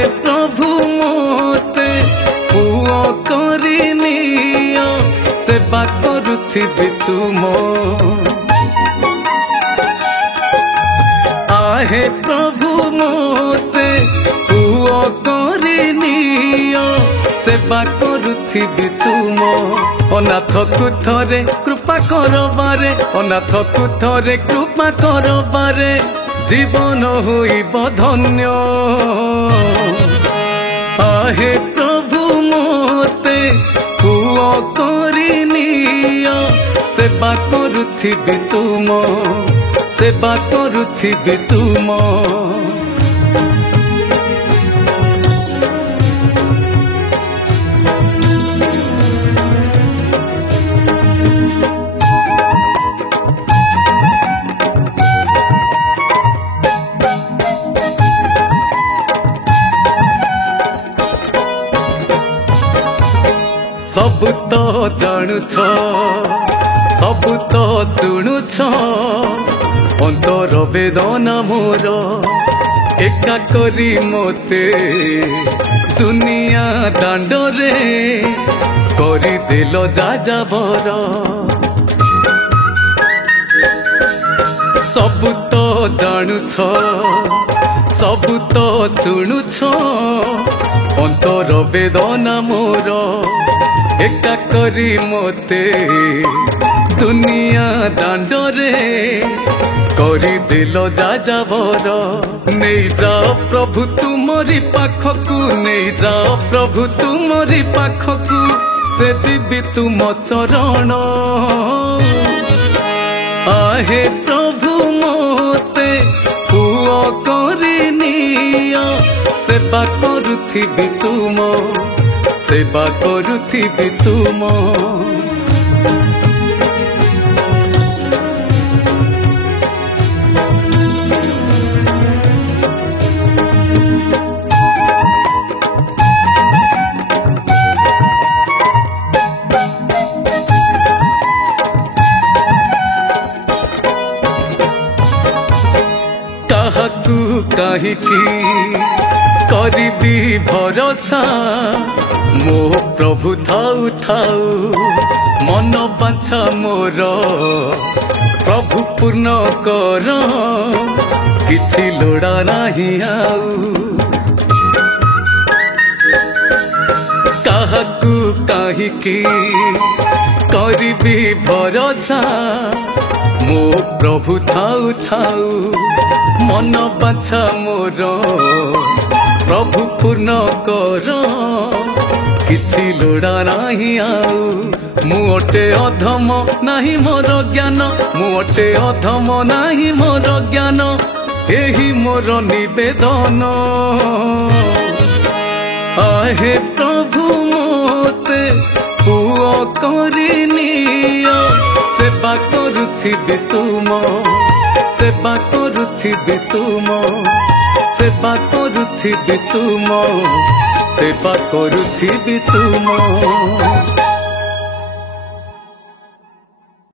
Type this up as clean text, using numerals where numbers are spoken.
आहे प्रभु मोते पुओ करिनियो सेवा करुथिबि तुम आहे प्रभु मोते पुओ करिनियो सेवा करुथिबि तुम अनाथ को थरे कृपा करबारे अनाथ को थरे कृपा करबारे जीवन होइब धन्य आहे प्रभु मोते पुओ करिनियो सेवा करुथिबि तुम सेवा करुथिबि तुम सब तो जानु छ सब तो सुनु छ अंतर वेदना मोर एका करी मोते दुनिया दांड रे करी देल जाजाबर सब तो जानु छ सब तो सुनु छ अंतर वेदना मोर एका करी मोते दुनिया दांड रे करी दिल जाजाबर नहीं जाओ प्रभु तुमरी पाखकू नहीं जाओ प्रभु तुमरी पाखकू से दिबी तुम चरण आहे प्रभु मोते पुओ करिनियो सेवा करुथिबि तुम सेवा करुथिबि तुम काहाकू काहिकी करिबी भरोसा मो प्रभु थाउ थाउ मन बाछा मोर प्रभु पूर्ण कर किछि लोड़ा नाही आउ काहाकू काहिकी करिबी भरोसा मो प्रभु थाउ थाउ मन बाछा मोर प्रभु पूर्ण कर किछि लोड़ा नाही आउ मुटे अधम नाही मोर ज्ञान मुटे अधम नाही मोर ज्ञान एही मोर निवेदन आहे प्रभु मोते पुओ करिनियो सेवा करुथिबि तुम सेवा करुथिबि तुम सेवा करुथिबि तुम सेवा करुथिबि तुम।